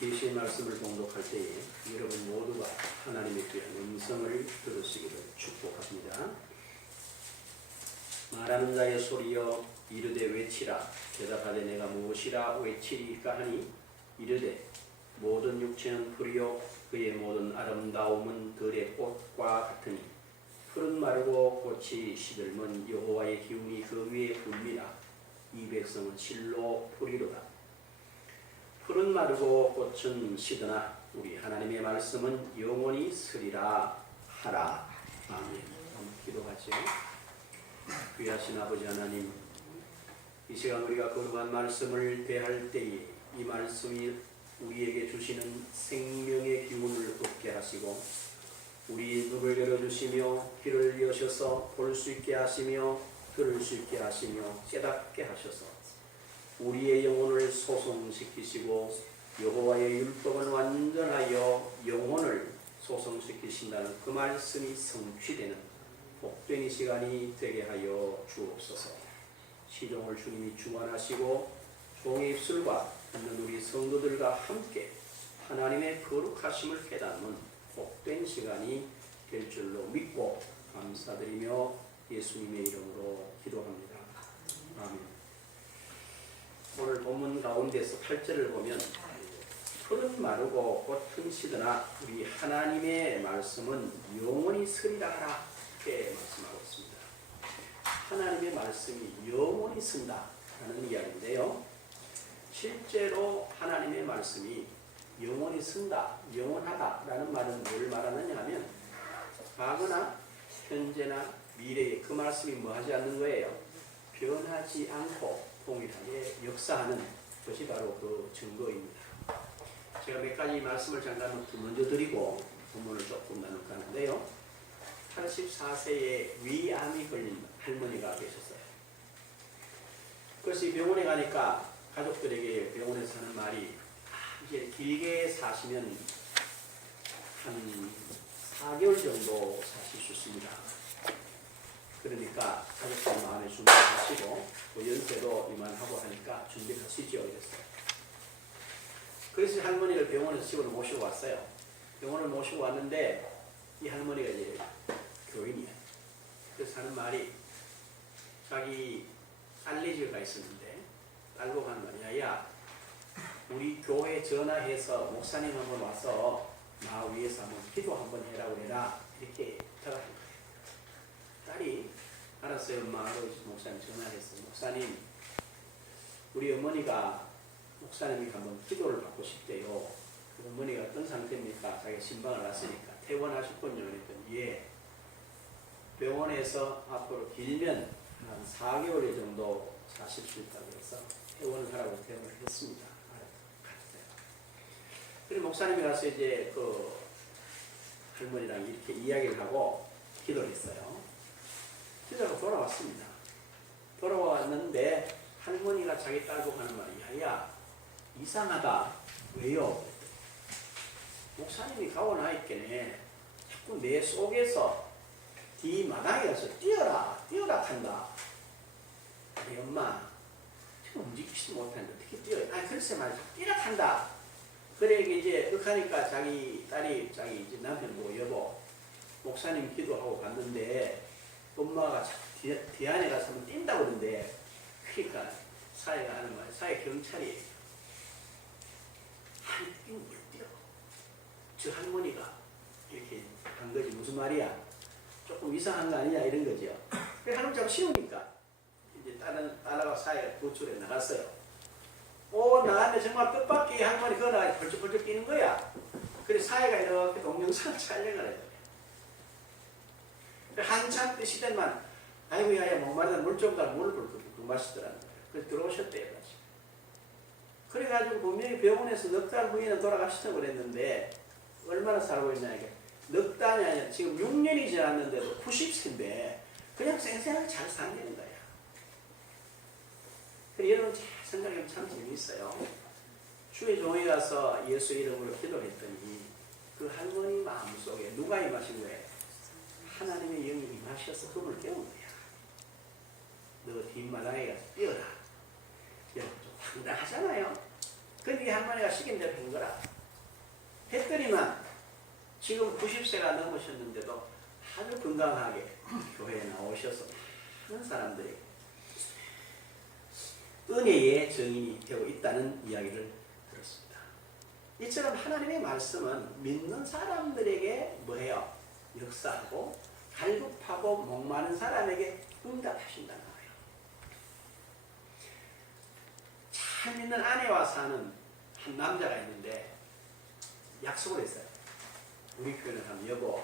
계시의 말씀을 봉독할 때에 여러분 모두가 하나님의 귀한 음성을 들으시기를 축복합니다. 말하는 자의 소리여 이르되 외치라. 대답하되 내가 무엇이라 외치리까 하니 이르되 모든 육체는 풀이요 그의 모든 아름다움은 들의 꽃과 같으니 풀은 마르고 꽃이 시들면 여호와의 기운이 그 위에 붑니다. 이 백성은 실로 풀이로다. 풀은 마르고 꽃은 시드나 우리 하나님의 말씀은 영원히 서리라 하라. 아멘. 한번 기도하죠. 귀하신 아버지 하나님, 이 시간 우리가 거룩한 말씀을 대할 때에 이 말씀이 우리에게 주시는 생명의 기운을 얻게 하시고 우리 눈을 열어주시며 귀를 여셔서 볼 수 있게 하시며 들을 수 있게 하시며 깨닫게 하셔서 우리의 영혼을 소성시키시고 여호와의 율법은 완전하여 영혼을 소성시키신다는 그 말씀이 성취되는 복된 이 시간이 되게 하여 주옵소서. 시종을 주님이 주관하시고 종의 입술과 듣는 우리 성도들과 함께 하나님의 거룩하심을 깨닫는 복된 시간이 될 줄로 믿고 감사드리며 예수님의 이름으로 기도합니다. 아멘. 오늘 본문 가운데서 8절을 보면 풀은 마르고 꽃은 시드나 우리 하나님의 말씀은 영원히 서리라 하라 이렇게 말씀하고 있습니다. 하나님의 말씀이 영원히 쓴다라는 이야기인데요. 실제로 하나님의 말씀이 영원히 쓴다, 영원하다라는 말은 뭘 말하느냐 하면 과거나 현재나 미래에 그 말씀이 뭐 하지 않는 거예요? 변하지 않고 동일하게 역사하는 것이 바로 그 증거입니다. 제가 몇 가지 말씀을 잠깐 먼저 드리고 본문을 조금 나눌까 하는데요. 84세에 위암이 걸린 할머니가 계셨어요. 그래서 병원에 가니까 가족들에게 병원에서 하는 말이 이제 길게 사시면 한 4개월 정도 사실 수 있습니다. 그러니까 가족들 마음에 준비하시고 또 연세도 이만하고 하니까 준비하시죠 이랬어요. 그래서 할머니를 병원에서 집으로 모시고 왔어요. 병원을 모시고 왔는데 이 할머니가 이제 교인이에요. 그래서 하는 말이 자기 알레르기가 있었는데 딸고 가는 말이야. 야, 우리 교회 전화해서 목사님 한번 와서 나 위해서 한번 기도 한번 해라고 해라 이렇게 부탁을 한 거예요. 딸이 알았어요. 엄마 아버지 목사님 전화했어요. 목사님 우리 어머니가 목사님이 한번 기도를 받고 싶대요. 그 어머니가 어떤 상태입니까? 자기가 신방을 났으니까 퇴원하셨군요. 그랬더니 예. 병원에서 앞으로 길면 한 4개월 정도 사실 수 있다고 해서 퇴원을 하라고 퇴원을 했습니다. 그리고 목사님이 가서 이제 그 할머니랑 이렇게 이야기를 하고 기도를 했어요. 기도하고 돌아왔습니다. 돌아왔는데 할머니가 자기 딸보고 하는 말이 야 이상하다. 왜요? 목사님이 가고 나 있겠네. 자꾸 내 속에서 네 마당에 가서 뛰어라 한다. 아니 엄마 지금 움직이지도 못하는데 어떻게 뛰어요? 아니 글쎄 말이야 뛰라 한다. 그래 이제 그러니까 자기 딸이 자기 이제 남편 보고 여보 목사님 기도하고 갔는데 엄마가 뒤 안에 가서 한번 뛴다고 그러는데 그러니까 사회가 하는 말 사회 경찰이 아니 뭘 뛰어? 저 할머니가 이렇게 한 거지 무슨 말이야? 조금 이상한 거 아니냐 이런 거죠. 그래 할머니 자꾸 쉬우니까 이제 딸아가 사회가 구출해 나갔어요. 나한테 정말 뜻밖의 할머니 그거나 벌쩍벌쩍 뛰는 거야. 그래 사회가 이렇게 동영상을 촬영을 해요. 한참 때 시대만 아이고 야야 목마르다 물 좀 달라 물을 그 마시더라는 거예요. 그래서 들어오셨대요. 다시. 그래가지고 분명히 병원에서 넉 달 후에는 돌아가시다고 그랬는데 얼마나 살고 있냐 이게 넉 달이 아니라 지금 6년이 지났는데도 90세인데 그냥 생생하게 잘 산다는 거야. 그래 여러분 잘 생각하면 참 재미있어요. 주의 종에 가서 예수 이름으로 기도했더니 그 할머니 마음속에 누가 임하신 거예요? 하나님의 영이 임하셔서 그분을 깨운 거야. 너 뒷마당에 가서 뛰어라. 여러분 좀 황당하잖아요. 근데 이 할머니가 시킨 대로 한 거라. 했더니만 지금 90세가 넘으셨는데도 아주 건강하게 교회에 나오셔서 많은 사람들이 은혜의 증인이 되고 있다는 이야기를 들었습니다. 이처럼 하나님의 말씀은 믿는 사람들에게 뭐해요? 역사하고 갈급하고 목마른 사람에게 응답하신다는 거예요. 잘 믿는 아내와 사는 한 남자가 있는데 약속을 했어요. 우리 교회는 하면 여보,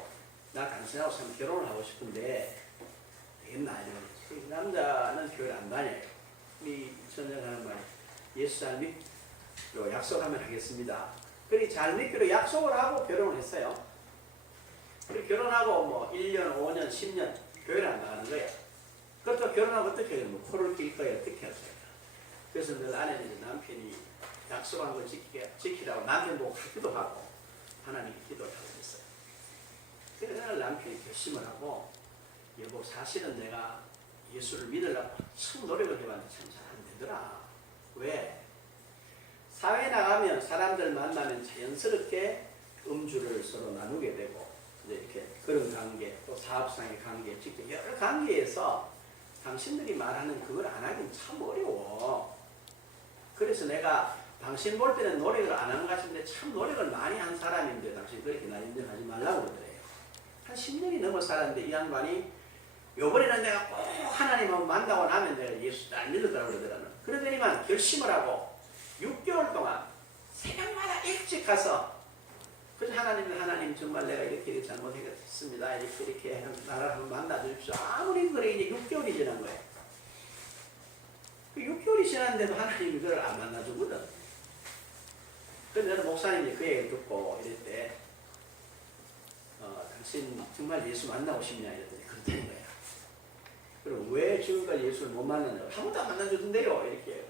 나 당신하고 참 결혼을 하고 싶은데 되겠나? 이 남자는 교회를 안 다녀요. 우리 전쟁 하는 말, 예수 잘 믿기로 약속하면 하겠습니다. 그리 잘 믿기로 약속을 하고 결혼을 했어요. 그리고 결혼하고 뭐 1년, 5년, 10년 교회를 안 나가는 거예요. 그것도 결혼하고 어떻게 해요? 뭐 코를 낄 거예요? 어떻게 하세요? 그래서 늘 아내는 남편이 약속한 걸 지키라고 남편 보고 하기도 하고 하나님께 기도를 하고 있어요. 그래서 남편이 결심을 하고 여보, 사실은 내가 예수를 믿으려고 참 노력을 해봤는데 참 잘 안 되더라. 왜? 사회에 나가면 사람들 만나면 자연스럽게 음주를 서로 나누게 되고 이렇게 그런 관계, 또 사업상의 관계, 직접 여러 관계에서 당신들이 말하는 그걸 안 하긴 참 어려워. 그래서 내가 당신 볼 때는 노력을 안 한 것 같은데 참 노력을 많이 한 사람인데 당신 그렇게 나 인정하지 말라고 그러더래요. 한 10년이 넘어 살았는데 이 양반이 요번에는 내가 꼭 하나님하고 만나고 나면 내가 예수 잘 믿었다고 그러더라는. 그러더니만 결심을 하고 6개월 동안 새벽마다 일찍 가서 그래서 하나님 정말 내가 이렇게 잘못했습니다. 이렇게 나를 한번 만나 주십시오. 아무리 그래 이제 6개월이 지난 거예요. 그 6개월이 지났는데도 하나님이 그걸 안 만나주거든. 그래서 나는 목사님이 그 얘기를 듣고 이럴 때 당신 정말 예수 만나고 싶냐 이랬더니 그렇다는 거야. 그럼 왜 지금까지 예수를 못 만났냐고. 한 번도 안 만나주던데요. 이렇게.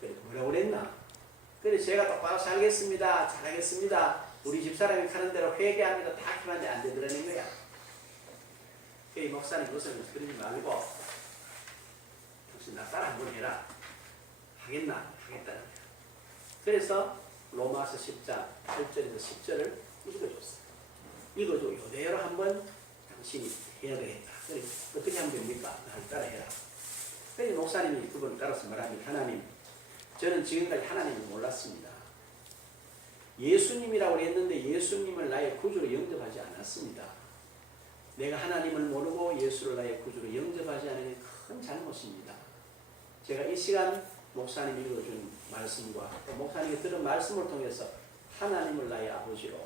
그래서 뭐라고 그랬나? 그래서 제가 똑바로 살겠습니다. 잘하겠습니다. 우리 집사람이 하는 대로 회개합니다. 다 하는데 안 되더라는 거야. 이 목사님 무슨 그러지 말고 당신 나 따라 한번 해라. 하겠나? 하겠다는 거야. 그래서 로마서 10장 8절에서 10절을 읽어줬어요. 읽어줘. 이대로 한번 당신이 해야 되겠다. 그래, 어떻게 하면 됩니까? 나를 따라 해라. 그래서 목사님이 그분을 따라서 말합니다. 하나님, 저는 지금까지 하나님을 몰랐습니다. 예수님이라고 했는데 예수님을 나의 구주로 영접하지 않았습니다. 내가 하나님을 모르고 예수를 나의 구주로 영접하지 않은 게 큰 잘못입니다. 제가 이 시간 목사님이 읽어준 말씀과 목사님이 들은 말씀을 통해서 하나님을 나의 아버지로,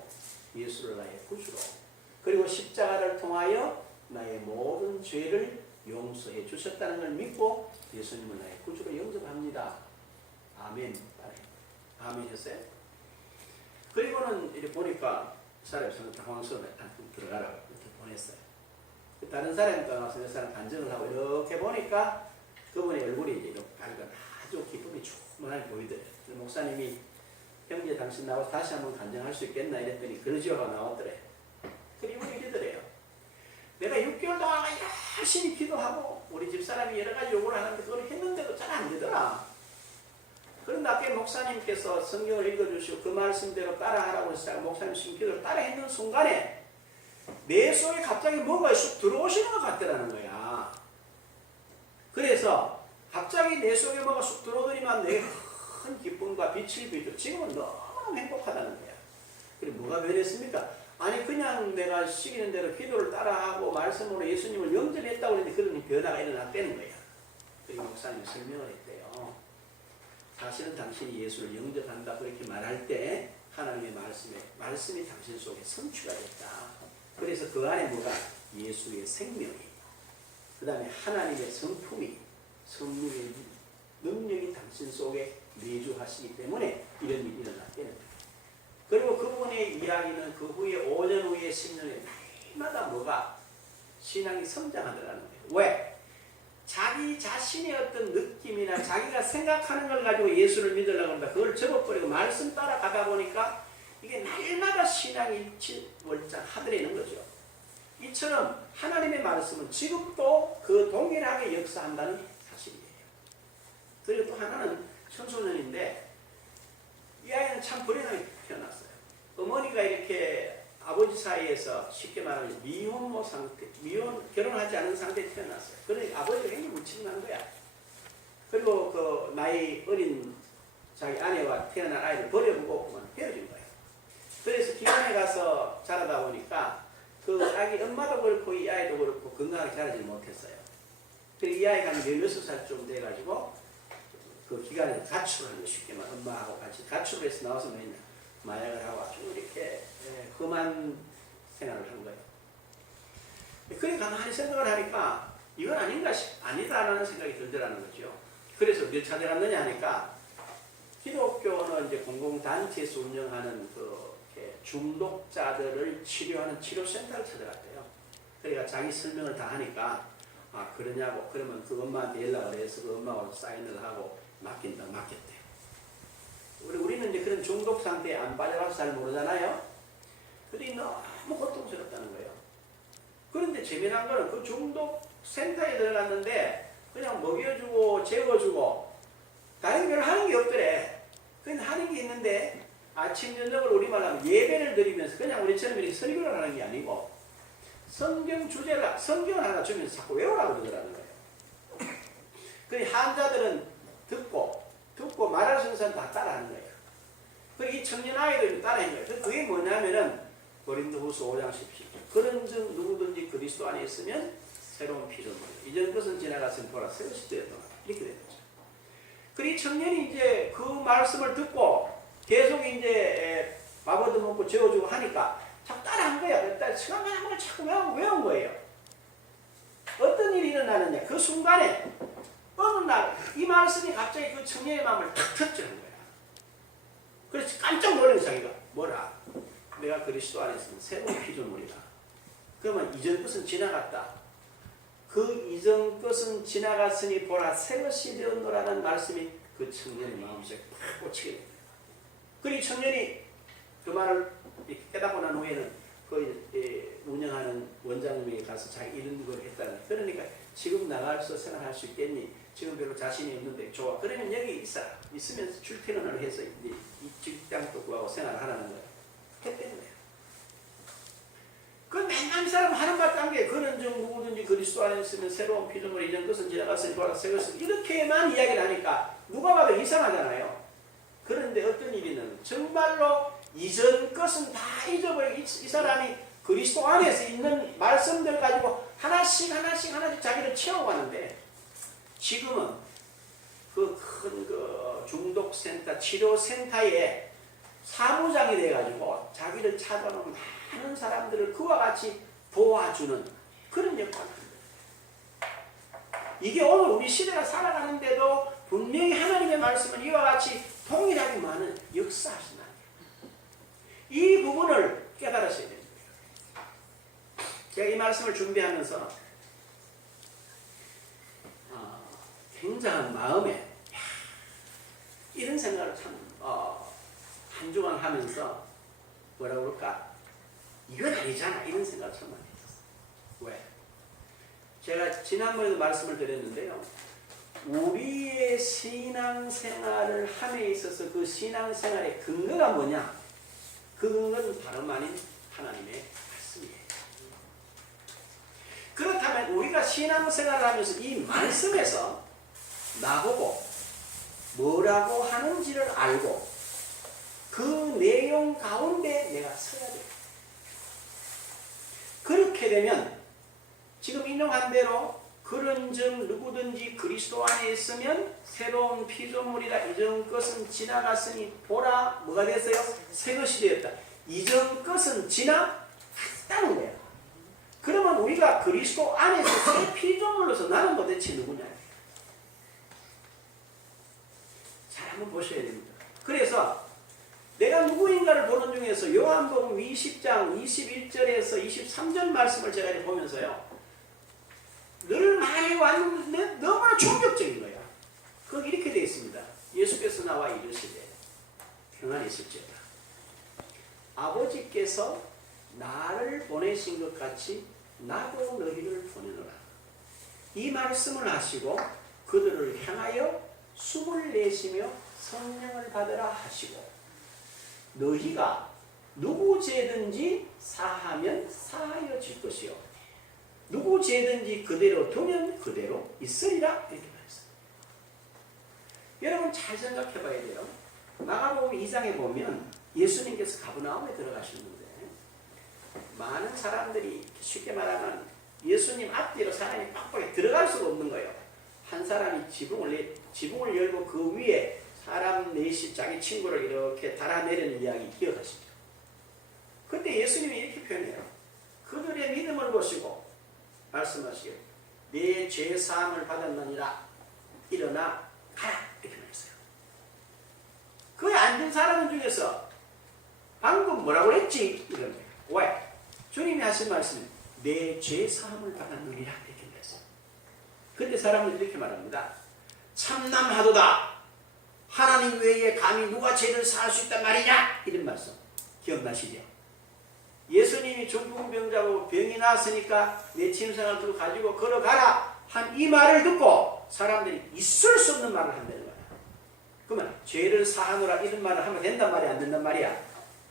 예수를 나의 구주로, 그리고 십자가를 통하여 나의 모든 죄를 용서해 주셨다는 걸 믿고 예수님을 나의 구주로 영접합니다. 아멘. 아멘 했어요. 그리고는 이렇게 보니까 사람이 당황스러워 들어가라고 이렇게 보냈어요. 다른 사람이 떠나서 그 사람 간증을 하고 이렇게 보니까 그분의 얼굴이 이제 이렇게 밝은 아주 기쁨이 충만하게 보이더래요. 목사님이 형제 당신 나와서 다시 한번 간증할 수 있겠나 이랬더니 그러지요가 나왔더래. 그리고 이러더래요. 내가 6개월 동안 열심히 기도하고 우리 집사람이 여러 가지 요구를 하는데 그걸 했는데도 잘 안 되더라. 그런데 아까 목사님께서 성경을 읽어주시고 그 말씀대로 따라하라고 했어요. 목사님 지금 기도를 따라했는 순간에 내 속에 갑자기 뭐가 쑥 들어오시는 것 같더라는 거야. 그래서 갑자기 내 속에 뭐가 쑥 들어오더니만 내 큰 기쁨과 빛을 비추고 지금은 너무 행복하다는 거야. 그리고 뭐가 변했습니까? 아니 그냥 내가 시키는 대로 기도를 따라하고 말씀으로 예수님을 영접했다고 했는데 그런 변화가 일어났다는 거야. 그리고 목사님이 설명을 했대요. 사실은 당신이 예수를 영접한다 그렇게 말할 때 하나님의 말씀이 당신 속에 성취가 됐다. 그래서 그 안에 뭐가 예수의 생명이, 그 다음에 하나님의 성품이, 성령의 능력이 당신 속에 내주하시기 때문에 이런 일이 일어났다는 거예요. 그리고 그분의 이야기는 그 후에 5년 후에 10년에 날마다 뭐가 신앙이 성장하더라는 거예요. 왜? 자기 자신의 어떤 느낌이나 자기가 생각하는 걸 가지고 예수를 믿으려고 한다. 그걸 접어버리고 말씀 따라가다 보니까 이게 날마다 신앙이 월장하더라는 거죠. 이처럼 하나님의 말씀은 지금도 그 동일하게 역사한다는 사실이에요. 그리고 또 하나는 청소년인데 이 아이는 참 불행하게 태어났어요. 어머니가 이렇게 아버지 사이에서 쉽게 말하면 미혼모 상태, 결혼하지 않은 상태에 태어났어요. 그러니까 아버지가 굉장히 무책임한 거야. 그리고 그 나이 어린 자기 아내와 태어난 아이를 버려보고 헤어진 거예요. 그래서 기관에 가서 자라다 보니까 그 아기 엄마도 그렇고 이 아이도 그렇고 건강하게 자라지 못했어요. 그리고 이 아이가 한 16살쯤 돼가지고 그 기관에서 가출을 하는, 쉽게 말하면 엄마하고 같이 가출을 해서 나와서 뭐했냐, 마약을 하고 아주 이렇게 험한 생활을 한 거예요. 그래 가만히 생각을 하니까 이건 아니다라는 생각이 들더라는 거죠. 그래서 몇 차 돼갔느냐 하니까 기독교는 이제 공공단체에서 운영하는 그 중독자들을 치료하는 치료센터를 찾아갔대요. 그러니까 자기 설명을 다 하니까 아 그러냐고, 그러면 그 엄마한테 연락을 해서 그 엄마하고 사인을 하고 맡겼대요. 우리는 이제 그런 중독 상태에 안 빠져가서 잘 모르잖아요. 근데 너무 고통스럽다는 거예요. 그런데 재미난 거는 그 중독 센터에 들어갔는데 그냥 먹여주고 재워주고 다른 별 하는 게 없더래. 그냥 하는 게 있는데 아침 저녁을 우리말로 하면 예배를 드리면서 그냥 우리처럼 이렇게 설교를 하는 게 아니고 성경 주제를, 성경을 하나 주면서 자꾸 외우라고 그러더라는 거예요. 그 환자들은 듣고 말할 수 있는 사람 다 따라하는 거예요. 그리고 이 청년 아이들이 따라하는 거예요. 그게 뭐냐면은 고린도후서 5장 17절. 그런즉 누구든지 그리스도 안에 있으면 새로운 피조물이다. 이전 것은 지나갔으니 보라 새로 시되었다. 이렇게 되는 거죠. 그리고 이 청년이 이제 그 말씀을 듣고 계속 이제 밥 얻어먹고 재워주고 하니까 자꾸 따라한 거야. 시간 가는 걸 자꾸 외운 거예요. 어떤 일이 일어나느냐. 그 순간에 어느 날 이 말씀이 갑자기 그 청년의 마음을 탁 터뜨리는 거야. 그래서 깜짝 놀란 자기가 뭐라? 내가 그리스도 안에 있으면 새로운 피조물이다. 그러면 이전 것은 지나갔다. 그 이전 것은 지나갔으니 보라 새것이 되었노라는 말씀이 그 청년의 마음속에 팍 꽂히게 됩니다. 그리고 청년이 그 말을 깨닫고 난 후에는 그 운영하는 원장님에게 가서 자기 이런 걸 했다는. 그러니까 지금 나가서 생활할 수 있겠니? 지금 별로 자신이 없는데 좋아. 그러면 여기 있으면서 출퇴근을 해서 이제 이 직장도 구하고 생활하라는 거예요. 했다는 거예요. 그 맨날 이 사람 하는 바 딴 게 그는 좀 누구든지 그리스도 안에 있으면 새로운 피조물 이전 것은 지나갔으니 보라 새 것은 이렇게만 이야기를 하니까 누가 봐도 이상하잖아요. 그런데 어떤 일이 있는 정말로 이전 것은 다 잊어버리고 이 사람이 그리스도 안에서 있는 말씀들 가지고 하나씩 자기를 채워가는데 지금은 그 큰 그 중독센터 치료센터에 사무장이 돼가지고 자기를 찾아오는 많은 사람들을 그와 같이 도와주는 그런 역할을 합니다. 이게 오늘 우리 시대가 살아가는데도 분명히 하나님의 말씀은 이와 같이 동일하게 많은 역사하신다. 이 부분을 깨달으셔야 됩니다. 제가 이 말씀을 준비하면서 굉장한 마음에 이런 생각을 참 한 주간 하면서 뭐라 그럴까? 이건 아니잖아. 이런 생각을 참 많이 했었어요. 왜? 제가 지난번에도 말씀을 드렸는데요. 우리의 신앙생활을 함에 있어서 그 신앙생활의 근거가 뭐냐? 그 근거는 다름 아닌 하나님의 말씀이에요. 그렇다면 우리가 신앙생활을 하면서 이 말씀에서 나보고 뭐라고 하는지를 알고 그 내용 가운데 내가 서야 돼요. 그렇게 되면 지금 인용한 대로 그런즉 누구든지 그리스도 안에 있으면 새로운 피조물이라 이전 것은 지나갔으니 보라 뭐가 됐어요? 새 것이 되었다. 이전 것은 지나갔다는 거예요. 그러면 우리가 그리스도 안에서 새 피조물로서 나는 도대체 누구냐? 잘 한번 보셔야 됩니다. 그래서 내가 누구인가를 보는 중에서 요한복음 20장 21절에서 23절 말씀을 제가 이렇게 보면서요. 늘 말해왔는데 너무나 충격적인 거야. 거기 이렇게 되어 있습니다. 예수께서 나와 이르시되 평안히 있을지어다. 아버지께서 나를 보내신 것 같이 나도 너희를 보내노라. 이 말씀을 하시고 그들을 향하여 숨을 내쉬며 성령을 받으라 하시고 너희가 누구 죄든지 사하면 사하여질 것이요 누구 죄든지 그대로 두면 그대로 있으리라 이렇게 말했어요. 여러분 잘 생각해 봐야 돼요. 마가복음 2장에 보면 예수님께서 가버나움에 들어가셨는데 많은 사람들이 쉽게 말하면 예수님 앞뒤로 사람이 빡빡이 들어갈 수가 없는 거예요. 한 사람이 지붕을 열고 그 위에 사람 넷이 자기 친구를 이렇게 달아내리는 이야기 기억하시죠? 그때 예수님이 이렇게 표현해요. 그들의 믿음을 보시고 말씀하시기를 내 죄 사함을 받았느니라 일어나 가라 이렇게 말했어요. 그 앉은 사람 중에서 방금 뭐라고 했지? 이런 거예요. 왜? 주님이 하신 말씀은 내 죄 사함을 받았느니라 이렇게 말했어요. 그때 사람은 이렇게 말합니다. 참남하도다. 하나님 외에 감히 누가 죄를 사할 수 있단 말이냐? 이런 말씀 기억나시죠? 예수님이 중풍병자고 병이 났으니까 내 침상을 들고 가지고 걸어가라 한 이 말을 듣고 사람들이 있을 수 없는 말을 한다는 거야. 그러면 죄를 사하노라 이런 말을 하면 된단 말이야? 안 된단 말이야?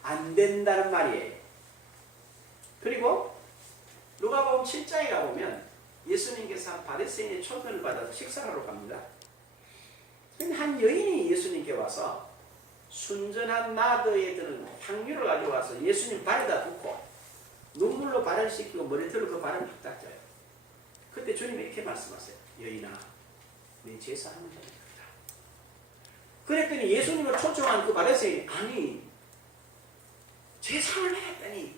안 된다는 말이에요. 그리고 누가복음 7장에 가보면 예수님께서 바리새인의 초면을 받아서 식사하러 갑니다. 한 여인이 예수님께 와서 순전한 나더에 드는 향유를 가져와서 예수님 발에다 붓고 눈물로 발을 씻기고 머리털로 그 발을 막 닦아요. 그때 주님이 이렇게 말씀하세요. 여인아, 내 죄 사함을 받았다. 그랬더니 예수님을 초청한 그 바리새인이 아니 죄 사함을 받았다니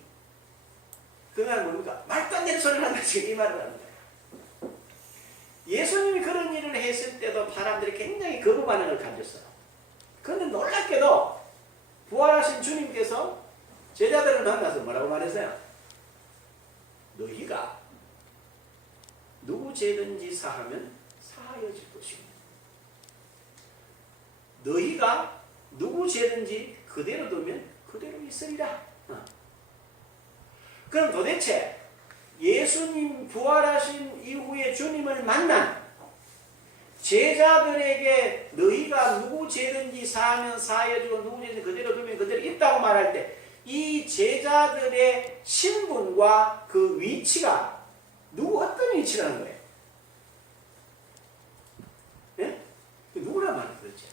그 말은 뭡니까? 말도 안 되는 소리를 한다 지금 이 말을 하는 거예요. 예수님이 그런 일을 했을 때도 사람들이 굉장히 거부 반응을 가졌어요. 그런데 놀랍게도 부활하신 주님께서 제자들을 만나서 뭐라고 말했어요? 너희가 누구 죄든지 사하면 사하여질 것이고 너희가 누구 죄든지 그대로 두면 그대로 있으리라. 그럼 도대체 예수님 부활하신 이후에 주님을 만난 제자들에게 너희가 누구 죄든지 사하면 사하여지고 누구 죄든지 그대로 두면 그대로 있다고 말할 때 이 제자들의 신분과 그 위치가 누구 어떤 위치라는 거예요? 예? 누구란 말이에요 도대체?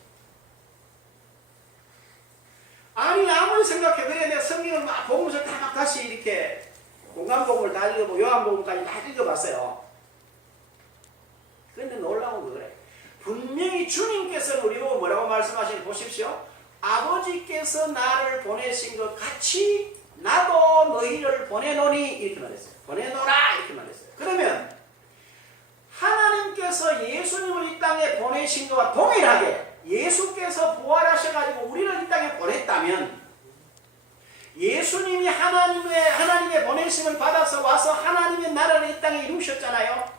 아니 아무리 생각해 그래 내가 성경을 막 복음서 다 막 다시 이렇게 공간복음을 다 읽어보고 요한복음까지 다 읽어봤어요. 그런데 놀라운 거 그래. 분명히 주님께서는 우리 보고 뭐라고 말씀하시는지 보십시오. 아버지께서 나를 보내신 것 같이 나도 너희를 보내노니 이렇게 말했어요. 보내노라 이렇게 말했어요. 그러면 하나님께서 예수님을 이 땅에 보내신 것과 동일하게 예수께서 부활하셔가지고 우리를 이 땅에 보냈다면 예수님이 하나님의 보내심을 받아서 와서 하나님의 나라를 이 땅에 이루셨잖아요.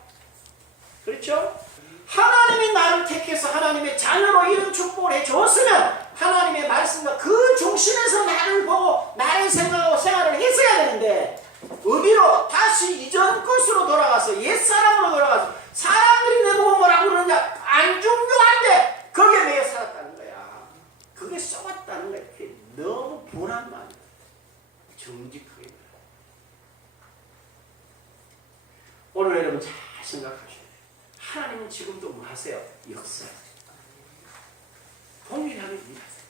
그렇죠? 하나님이 나를 택해서 하나님의 자녀로 이런 축복을 해줬으면 하나님의 말씀과 그 중심에서 나를 보고 나를 생각하고 생활을 했어야 되는데 어디로 다시 이전 것으로 돌아가서 옛사람으로 돌아가서 사람들이 내보고 뭐라고 그러냐 안 중요한데 거기에 매여 살았다는 거야. 그게 썩었다는 거야. 그게 너무 분한 말이야. 정직하게 말이야. 오늘 여러분 잘 생각하셔야 돼요. 하나님은 지금도 뭐 하세요? 역사하세요. 동일하게 일하세요.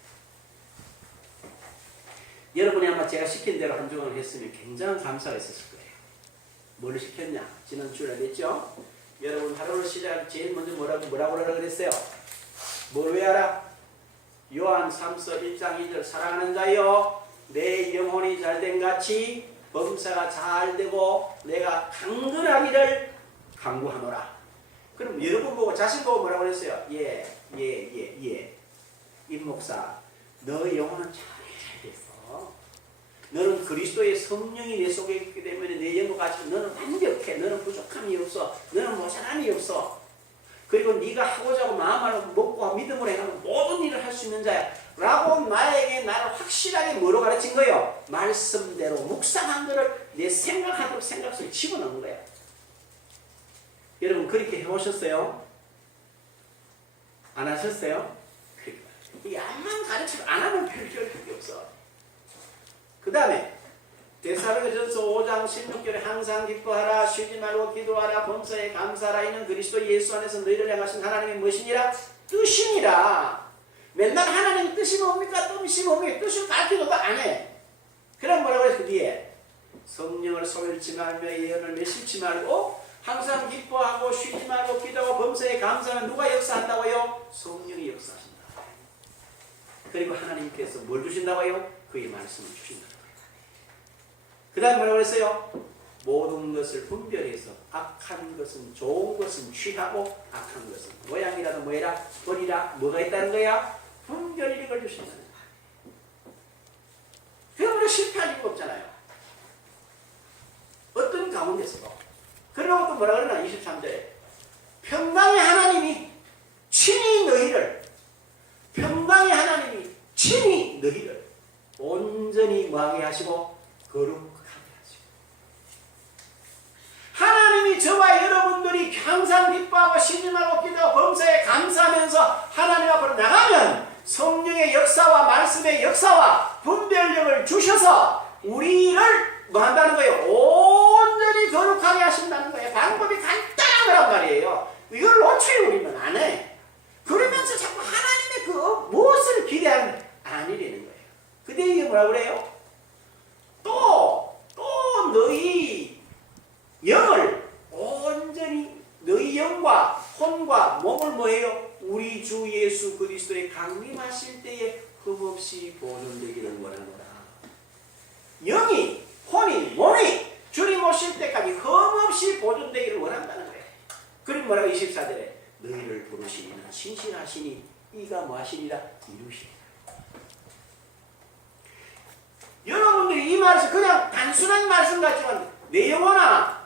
여러분이 아마 제가 시킨 대로 한 주간을 했으면 굉장한 감사가 있었을 거예요. 뭘 시켰냐? 지난 주일에 했죠? 여러분 하루를 시작 제일 먼저 뭐라고 하라 그랬어요? 뭘 외워라? 요한 3서 1장 2절 사랑하는 자여 내 영혼이 잘된 같이 범사가 잘되고 내가 강건하기를 간구하노라. 그럼 여러분 보고 자신 보고 뭐라고 그랬어요? 예. 임 목사 너의 영혼은 잘 됐어. 너는 그리스도의 성령이 내 속에 있기 때문에 내 영혼 가지고 너는 완벽해. 너는 부족함이 없어. 너는 모자람이 없어. 그리고 네가 하고자 하고 마음으로 먹고 믿음으로 행하면 모든 일을 할 수 있는 자야. 라고 나에게 나를 확실하게 뭐로 가르친 거예요? 말씀대로 묵상한 거를 내 생각하도록 생각 속에 집어넣은 거야. 여러분 그렇게 해보셨어요? 안 하셨어요? 이게 암만 가르치고 안 하면 별 필요 없어. 그 그 다음에 데살로니가전서 5장 16절에 항상 기뻐하라 쉬지 말고 기도하라 범사에 감사하라 이는 그리스도 예수 안에서 너희를 향하신 하나님의 무엇이니라 뜻이니라. 맨날 하나님의 뜻이 뭡니까? 뜻이 뭡니까? 뜻을 가르쳐도 안 해. 그럼 뭐라고 해서 그 뒤에 성령을 소멸치 말며 예언을 내실치 말고 항상 기뻐하고 쉬지 말고 기도하고 범사에 감사하면 누가 역사한다고요? 성령이 역사하신다. 그리고 하나님께서 뭘 주신다고요? 그의 말씀을 주신다. 그 다음 뭐라고 했어요? 모든 것을 분별해서 악한 것은 좋은 것은 취하고 악한 것은 모양이라도 뭐해라? 버리라. 뭐가 있다는 거야? 분별이 이걸 주신다는 거야. 그러므로 실패할 이유가 없잖아요. 어떤 가운데서도. 그러고 또 뭐라 그러나 23절에 평강의 하나님이 친히 너희를 온전히 뭐하게 하시고 거룩하게 하시고 하나님이 저와 여러분들이 항상 기뻐하고 쉬지 말고 기도하고 범사에 감사하면서 하나님 앞으로 나가면 성령의 역사와 말씀의 역사와 분별력을 주셔서 우리를 뭐 한다는 거예요? 온전히 거룩하게 하신다는 거예요. 방법이 간단한 거란 말이에요. 이걸 놓치고 우리는 안 해. 그러면서 자꾸 하나님의 그 무엇을 기대하는 아니라는 거예요. 근데 이게 뭐라 그래요? 또 너희 영을 온전히 너희 영과 혼과 몸을 뭐해요? 우리 주 예수 그리스도의 강림하실 때에 흠없이 보존되기를 원하노라. 영이 혼이 몸이 주님 오실 때까지 흠없이 보존되기를 원한다는 거예요. 그리고 뭐라고 24절에 너희를 부르시니는 신실하시니 이가 뭐하시니라 이루시니라. 여러분들이 이 말씀 그냥 단순한 말씀 같지만 내 영혼아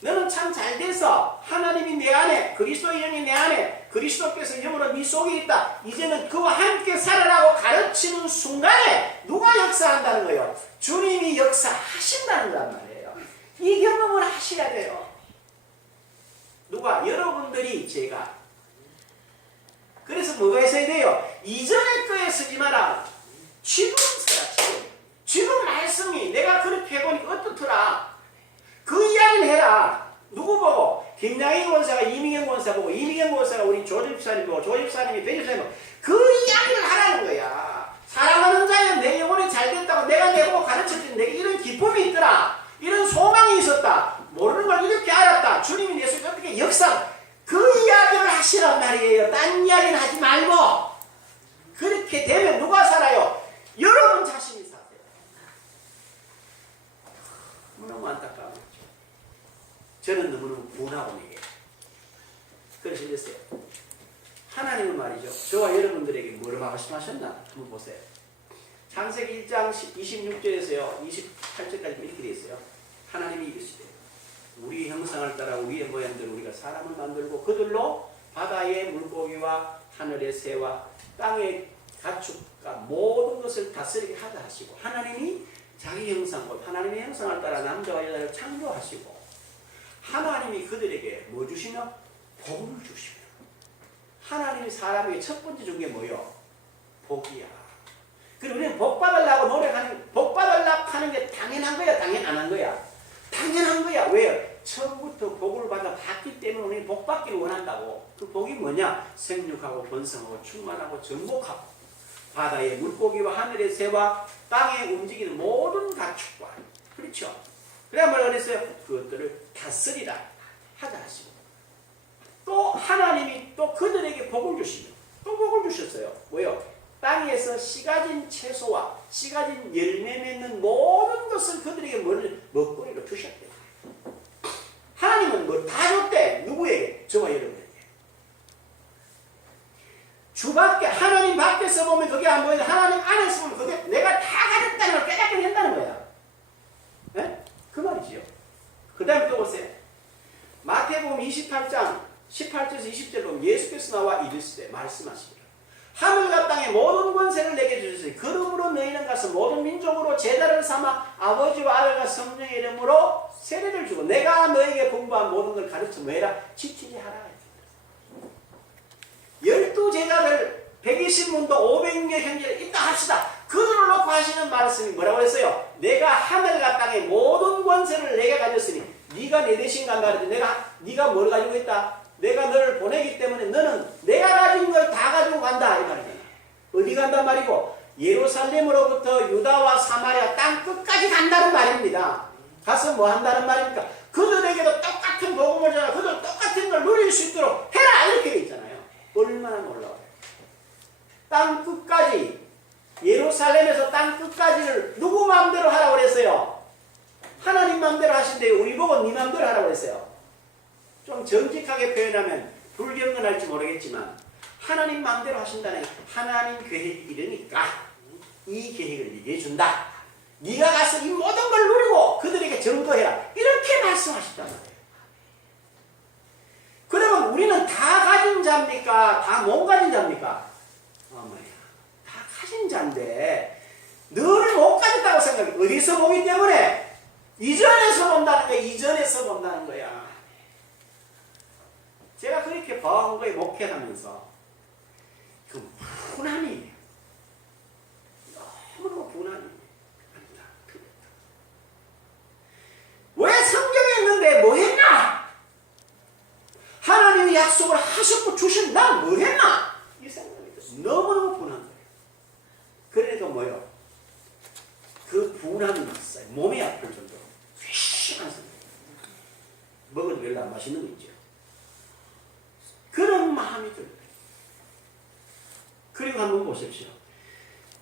너는 참 잘돼서 하나님이 내 안에 그리스도의 영이 내 안에 그리스도께서 영으로 네 속에 있다. 이제는 그와 함께 살아라고 가르치는 순간에 누가 역사한다는 거예요? 주님이 역사하신다는 거란 말이에요. 이 경험을 하셔야 돼요. 누가? 여러분들이 제가. 그래서 뭐가 있어야 돼요? 이전의 거에 쓰지 마라. 지금 써라. 지금 말씀이 내가 그렇게 해보니까 어떻더라. 그 이야기를 해라. 누구 보고? 김양희 권사가 이미경 권사 보고 이미경 권사가 우리 조집사님 보고 조집사님이 배집사님 보고 그 이야기를 하라는 거야. 사랑하는 자여 내 영혼이 잘됐다고 내가 내보고 가르쳤더니 내게 이런 기쁨이 있더라. 이런 소망이 있었다. 모르는 걸 이렇게 알았다. 주님이 내 속에 어떻게 역사 그 이야기를 하시란 말이에요. 딴 이야기는 하지 말고. 그렇게 되면 누가 살아요? 여러분 자신이 사세요. 너무 안타까운 거죠. 저는 너무너무 분하고 내게. 그래서 이랬어요. 하나님은 말이죠. 저와 여러분들에게 뭘 말씀하셨나? 한번 보세요. 창세기 1장 26절에서요. 28절까지 이렇게 되어 있어요. 하나님이 이르시되 우리 형상을 따라 우리의 모양대로 우리가 사람을 만들고 그들로 바다의 물고기와 하늘의 새와 땅의 가축과 모든 것을 다스리게 하자 하시고 하나님이 자기 형상, 하나님의 형상을 따라 남자와 여자를 창조하시고 하나님이 그들에게 뭐 주시며? 복을 주시며 하나님이 사람에게 첫 번째 준 게 뭐요? 복이야. 그리고 우리는 복 받으려고 노력하는 복 받으려고 하는 게 당연한 거야? 당연 안 한 거야? 당연한 거야. 왜요? 처음부터 복을 받아 봤기 때문에 우리는 복 받기를 원한다고. 그 복이 뭐냐? 생육하고 번성하고 충만하고 정복하고 바다의 물고기와 하늘의 새와 땅에 움직이는 모든 가축과 그렇죠? 그래 뭐라 그랬어요? 그것들을 다스리라 하자 하시고 또 하나님이 또 그들에게 복을 주시며 또 복을 주셨어요. 뭐요? 땅에서 씨 가진 채소와 씨 가진 열매 맺는 모든 것을 그들에게 먹거리로 주셨대요. 하나님은 뭘 다 줬대. 누구에게? 저와 여러분에게. 주밖에 하나님 밖에서 보면 그게 안 보이는데 하나님 안에서 보면 그게 내가 다 가졌다는 걸 깨닫게 된다는 거야. 네? 그 말이지요. 그 다음에 또 보세요. 마태복음 28장 18절에서 20절 보면 예수께서 나와 이르시되 말씀하시기를 하늘과 땅의 모든 권세를 내게 주셨으니 그러므로 너희는 가서 모든 민족으로 제자를 삼아 아버지와 아들과 성령의 이름으로 세례를 주고 내가 너에게 분부한 모든 걸 가르쳐 뭐해라? 지키게 하라. 12제자들 120문도 500여 형제를 있다 합시다. 그들을 놓고 하시는 말씀이 뭐라고 했어요? 내가 하늘과 땅의 모든 권세를 내게 가졌으니 네가 내 대신 간다 그랬더니 네가 뭘 가지고 있다? 내가 너를 보내기 때문에 너는 내가 가진 걸 다 가지고 간다 이 말이잖아. 어디 간단 말이고 예루살렘으로부터 유다와 사마리아 땅 끝까지 간다는 말입니다. 가서 뭐 한다는 말입니까? 그들에게도 똑같은 복음을 전하 그들 똑같은 걸 누릴 수 있도록 해라 이렇게 돼 있잖아요. 얼마나 놀라워요. 땅 끝까지 예루살렘에서 땅 끝까지를 누구 마음대로 하라고 그랬어요? 하나님 마음대로 하신대요. 우리 보고 네 마음대로 하라고 그랬어요. 좀 정직하게 표현하면 불경건할지 모르겠지만 하나님 마음대로 하신다는 하나님 계획이 이르니까 이 계획을 네게 준다. 네가 가서 이 모든 걸 누리고 그들에게 전거해라. 이렇게 말씀하셨단 말이에요. 그러면 우리는 다 가진 자입니까? 다 못 가진 자입니까? 어머야, 다 가진 자인데 늘 못 가졌다고 생각해. 어디서 보기 때문에? 이전에서 본다는 거야. 이전에서 본다는 거야. 제가 그렇게 번거에 목회하면서 그 분함이 너무너무 분함이 왜 성경에 있는데 뭐 했나? 하나님이 약속을 하셨고 주신 난 뭐 했나? 이 생각이 들어요. 너무너무 분한 거예요. 그러니까 뭐요? 그 분함이 있어요. 몸이 아플 정도로 휘식한 생각. 먹어도 별로 안 맛있는 거 있죠. 그런 마음이 들어요. 그리고 한번 보십시오.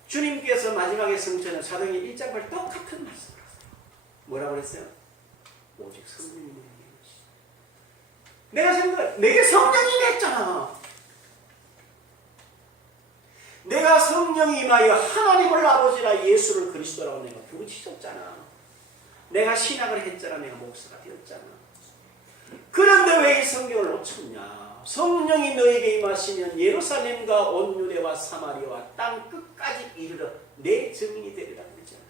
주님께서 마지막에 성천은 사도행전 1장과 똑같은 말씀을 하세요. 뭐라고 그랬어요? 오직 성령이 내게 오시고. 내가 생각해 내게 성령이 냈잖아. 내가 성령이 임하여 하나님을 아버지라 예수를 그리스도라고 내가 부르짖었잖아. 내가 신학을 했잖아. 내가 목사가 되었잖아. 그런데 왜 이 성경을 놓쳤냐? 성령이 너에게 임하시면 예루살렘과 온 유대와 사마리아와 땅 끝까지 이르러 내 증인이 되리라 그랬잖아.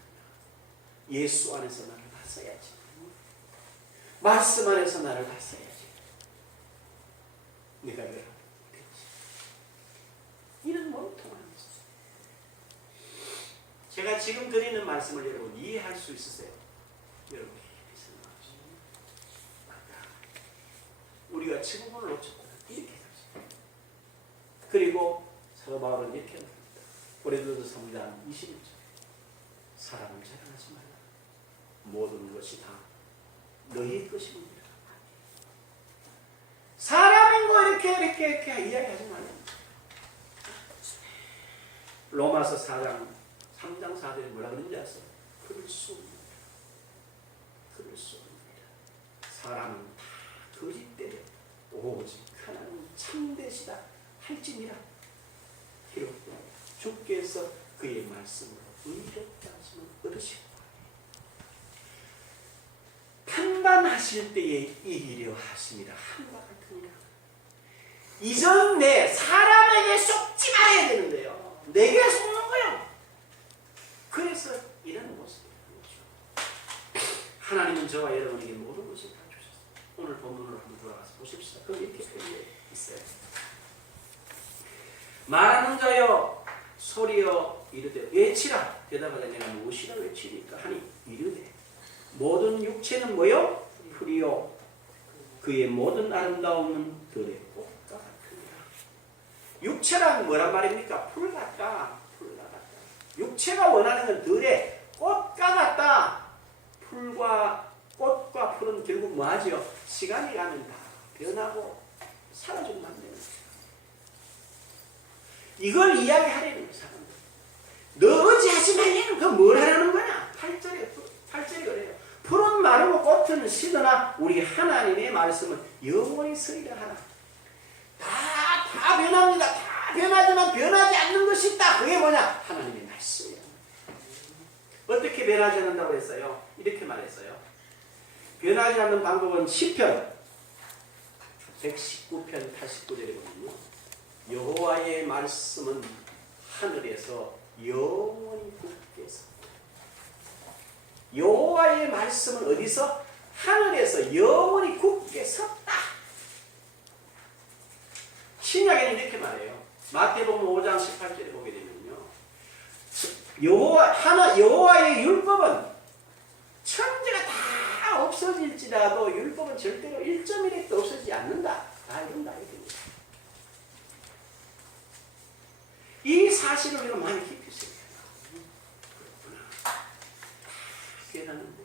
예수 안에서 나를 다써야지. 말씀 안에서 나를 다써야지. 내가 왜 이런 몸통한 있어. 제가 지금 드리는 말씀을 여러분 이해할 수 있으세요? 여러분 우리가 지금을 놓쳤다. 이렇게 되죠. 그리고 사도 바울은 이렇게 말합니다. 고린도서 3장 21절 사람을 자랑하지 말라. 모든 것이 다 너희 것이니라. 사람인 거 이렇게 이야기하지 말라. 로마서 4장 3장 4절에 뭐라 그런지 아세요? 그럴 수 없습니다. 그럴 수 없습니다. 사람은 다 거짓되려 오직 하나님 참되시다 할지니라. 기록 주께서 그의 말씀으로 의롭다 하심을 얻으시고 판단하실 때에 이기려 하심이라 한바 같으니라. 이전 내 사람에게 속지 말아야 되는데요. 내게 속는 거예요. 그래서 이런 모습이에요. 하나님은 저와 여러분에게 모든 것을 다 주셨어요. 오늘 본문으로 한번 돌아가서 보십시다. 거기 이렇게 표현되어 있어요. 말하는 자여 소리여 이르되 외치라. 대답하자 내가 무엇이라 외치리까 하니 이르되 모든 육체는 뭐요? 풀이요 그의 모든 아름다움은 들의 꽃과 같으니라. 육체란 뭐란 말입니까? 풀 같다. 풀과 같다. 육체가 원하는 건 들의 꽃과 같다. 꽃과 풀은 결국 뭐하죠? 시간이 가면 다 변하고 사라지고 만드는 거예요. 이걸 이야기하려는 거예요. 사람들. 너 어찌하지 말라는 그 뭘 하라는 거냐? 8절이 그래요. 풀은 마르고 꽃은 시드나 우리 하나님의 말씀은 영원히 서리라 하라. 다 변합니다. 다 변하지만 변하지 않는 것이 있다. 그게 뭐냐? 하나님의 말씀이야. 어떻게 변하지 않는다고 했어요? 이렇게 말했어요. 변하지 않는 방법은 시편 119편 89절이거든요. 여호와의 말씀은 하늘에서 영원히 굳게 섰다. 여호와의 말씀은 어디서? 하늘에서 영원히 굳게 섰다. 신약에는 이렇게 말해요. 마태복음 5장 18절에 보게 되면요. 여호와의 율법은 천지가 다 없어질지라도 율법은 절대로 1.1획도 없어지지 않는다. 다 이런다. 이겁니다. 이 사실을 우리가 많이 깊이 생각해요. 그렇구나. 다 변하는데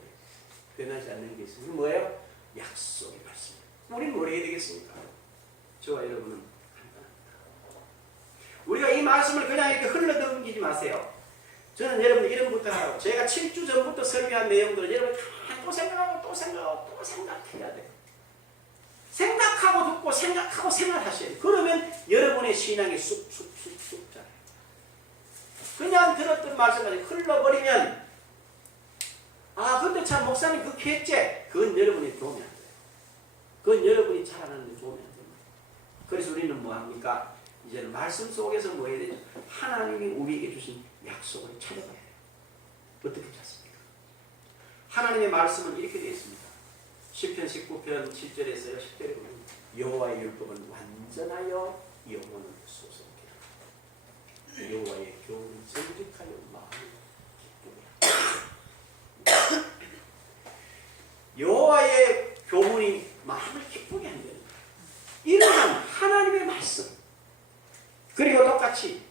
변하지 않는 게 있습니다. 뭐예요? 약속의 말씀. 우리는 뭘 해야 되겠습니까? 저와 여러분은 간단합니다. 우리가 이 말씀을 그냥 이렇게 흘러넘기지 마세요. 저는 여러분 이런 부터 하라고. 제가 7주 전부터 설교한 내용들을 여러분 또 생각하고 또 생각하고 또 생각해야 돼요. 생각하고 듣고 생각하고 생각하셔야 돼요. 그러면 여러분의 신앙이 쑥쑥쑥쑥 자라요. 그냥 들었던 말씀까지 흘러버리면 아 근데 참 목사님 그렇게 했지? 그건 여러분이 도움이 안 돼요. 그건 여러분이 자라는데 도움이 안 됩니다. 그래서 우리는 뭐합니까? 이제는 말씀 속에서 뭐 해야 되죠? 하나님이 우리에게 주신 약속을 찾아가야 돼요. 어떻게 찾습니까? 하나님의 말씀은 이렇게 되어 있습니다. 시편 19편 7절에서요. 10절에 보면 여호와의 율법은 완전하여 영혼을 소성케 하라. 여호와의 교훈은 정직하여 마음을 기쁘게 하라. 여호와의 교훈이 마음을 기쁘게 한다는 거예요. 이러한 하나님의 말씀. 그리고 똑같이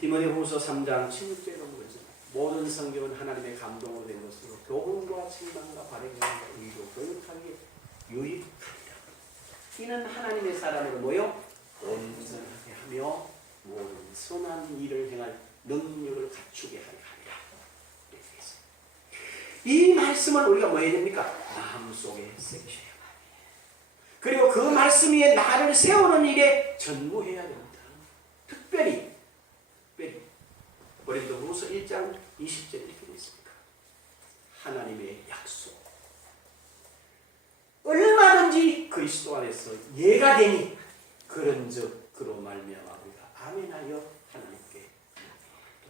디모데후서 3장 16절에 보면 그러잖아요. 모든 성경은 하나님의 감동으로 된 것으로 교훈과 책망과 바르게 의로 교육하기에 유익하리라. 이는 하나님의 사람으로 모여 온전하게 하며 모든 선한 일을 행할 능력을 갖추게 하리라. 이 말씀을 우리가 뭐 해야 됩니까? 마음속에 새기셔야 합니다. 그리고 그 말씀 위에 나를 세우는 일에 전무해야 됩니다. 특별히 고린도후서 1장 20절 이렇게 되어 있습니다. 하나님의 약속. 얼마든지 그리스도 안에서 예가 되니 그런즉 그로 말미암아 우리가 아멘하여 하나님께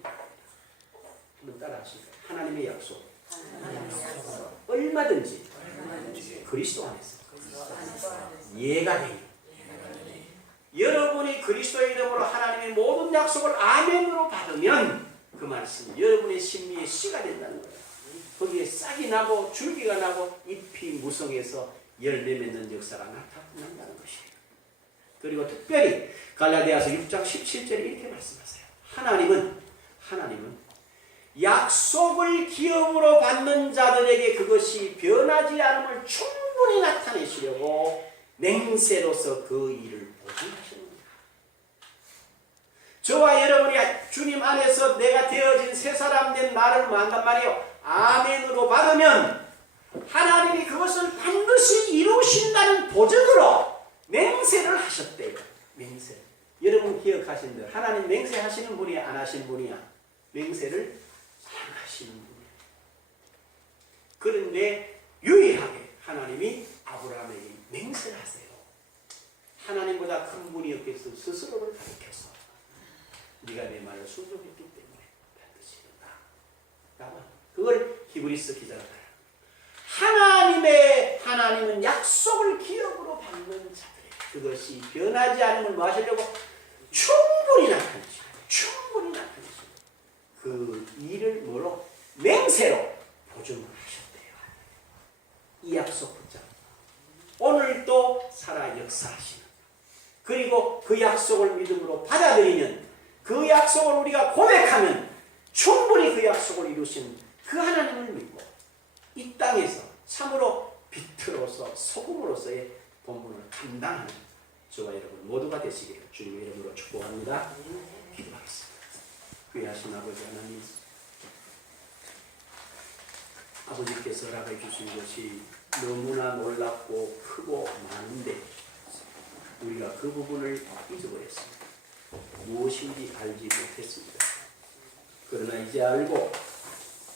한번 따라하실까요? 하나님의 약속. 얼마든지 그리스도 안에서 예가 되니 여러분이 그리스도의 이름으로 하나님의 모든 약속을 아멘으로 받으면 그 말씀 여러분의 심리에 씨가 된다는 거예요. 거기에 싹이 나고 줄기가 나고 잎이 무성해서 열매 맺는 역사가 나타난다는 것이에요. 그리고 특별히 갈라디아서 6장 17절에 이렇게 말씀하세요. 하나님은 약속을 기업으로 받는 자들에게 그것이 변하지 않음을 충분히 나타내시려고 맹세로서 그 일을 보증하십니다. 저와 여러분이 주님 안에서 내가 되어진 새 사람 된 나를 만단 말이요. 아멘으로 받으면 하나님이 그것을 반드시 이루신다는 보증으로 맹세를 하셨대요. 맹세. 여러분 기억하신들 하나님 맹세하시는 분이야 안 하시는 분이야? 맹세를 안 하시는 분이야. 그런데 유일하게 하나님이 아브라함에게 맹세를 하세요. 하나님보다 큰 분이 없겠어 스스로를 가리켜서 네가 내 말을 순종했기 때문에 반드시 이룬다. 그걸 히브리서 기자가 하나님은 약속을 기업으로 받는 자들에게 그것이 변하지 않음을 뭐 하시려고 충분히 나타내시고 그 일을 뭐로? 맹세로 보증을 하셨대요. 이 약속 붙잡고 오늘도 살아 역사하시는 그리고 그 약속을 믿음으로 받아들이면 그 약속을 우리가 고백하면 충분히 그 약속을 이루신 그 하나님을 믿고 이 땅에서 참으로 빛으로서 소금으로서의 본분을 감당하는 저와 여러분 모두가 되시기를 주님의 이름으로 축복합니다. 기도하겠습니다. 귀하신 아버지 하나님, 아버지께서 허락해 주신 것이 너무나 놀랍고 크고 많은데 우리가 그 부분을 잊어버렸습니다. 무엇인지 알지 못했습니다. 그러나 이제 알고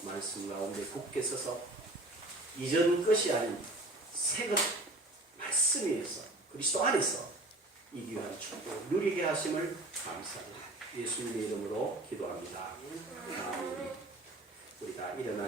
말씀 가운데 굳게 서서 이전 것이 아닌 새 것 말씀 위에서 그리스도 안에서 이 귀한 축복을 누리게 하심을 감사합니다. 예수님의 이름으로 기도합니다. 우리 다 일어나